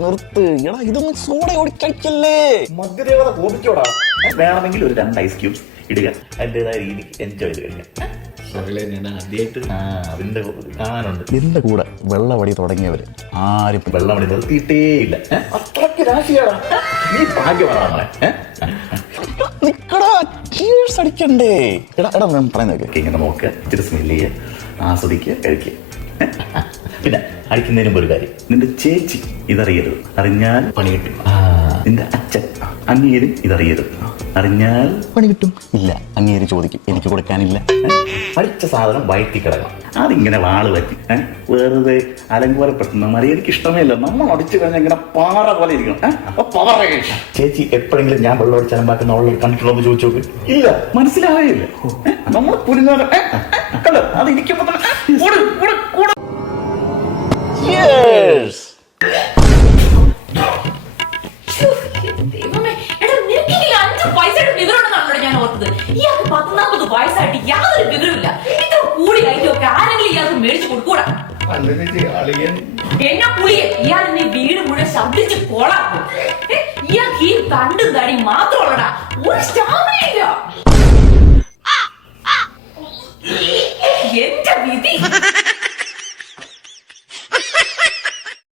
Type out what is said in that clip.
നിർത്ത് എടാ, ഇതൊന്നും സോഡ ഓടി കഴിക്കല്ലേ. മദ്യദേവത കോപിച്ചോടാ. വേണമെങ്കിൽ ഒരു 2 ഐസ് ക്യൂബ്സ് ഇടുക, അതിൻ്റെതായ രീതിക്ക് എൻജോയ് ചെയ്ത് കഴിഞ്ഞാൽ. ഞാൻ ആദ്യമായിട്ട് അതിന്റെ കാണാനുണ്ട്. എന്റെ കൂടെ വെള്ളവടി തുടങ്ങിയവര് ആരും വെള്ളമടി നിർത്തിയിട്ടേ ഇല്ല. അത്രയ്ക്ക് രാശിയാടാ. നീ ഭാഗ്യമാണ്. നിക്കടാ, cheers അടിക്കണ്ടേ. എടാ എടാ ഞാൻ പറയുന്നതൊക്കെ ഇങ്ങനെ നോക്കുക, ഇച്ചിരി സ്മെല്ല് ചെയ്യുക, ആസ്വദിക്കുക, കഴിക്കുക. പിന്നെ അടിക്കുന്നതിന് മുമ്പ് ഒരു കാര്യം, നിന്റെ ചേച്ചി ഇതറിയരുത്. അറിഞ്ഞാൽ പണി കിട്ടും. നിന്റെ അച്ഛൻ അങ്ങേരും ഇതറിയരുത്. അറിഞ്ഞാൽ പണി കിട്ടും. ഇല്ല, അങ്ങേര് ചോദിക്കും, എനിക്ക് കൊടുക്കാനില്ല. അടിച്ച സാധനം വയറ്റി കിടക്കണം. അതിങ്ങനെ വാള് പറ്റി വെറുതെ അലങ്കോലപ്പെടുത്തുന്ന മറി എനിക്ക് ഇഷ്ടമേ ഇല്ല. നമ്മൾ അടിച്ചു കഴിഞ്ഞാൽ ഇങ്ങനെ പാറ പോലെ ഇരിക്കണം. അപ്പൊ പാറ. ചേച്ചി എപ്പോഴെങ്കിലും ഞാൻ വെള്ളം അടിച്ചാലുണ്ടാക്കുന്ന അവളെ കണ്ടിട്ടുണ്ടോ എന്ന് ചോദിച്ചു നോക്ക്. ഇല്ല, മനസ്സിലായില്ല. നമ്മൾ പുരിഞ്ഞാൽ കണ്ടോ, അത് ഇരിക്കുമ്പോ ഇയാൾക്ക് 19 വയസ്സായിട്ട് യാതൊരു വിവരമില്ല. ഇത്ര കൂടി ഐറ്റമൊക്കെ ആരെങ്കിലും ഇയാൾക്ക് മേടിച്ചു കൊടുക്കൂടാ. എന്നാ പുളിയെ ഇയാൾ നീ വീട് മുഴുവൻ ശബ്ദിച്ച് കോളാക്കും. ഇയാൾക്ക് ഈ കണ്ടും തടി മാത്രമുള്ളടാ, ഒരു സ്റ്റാമിനയില്ല.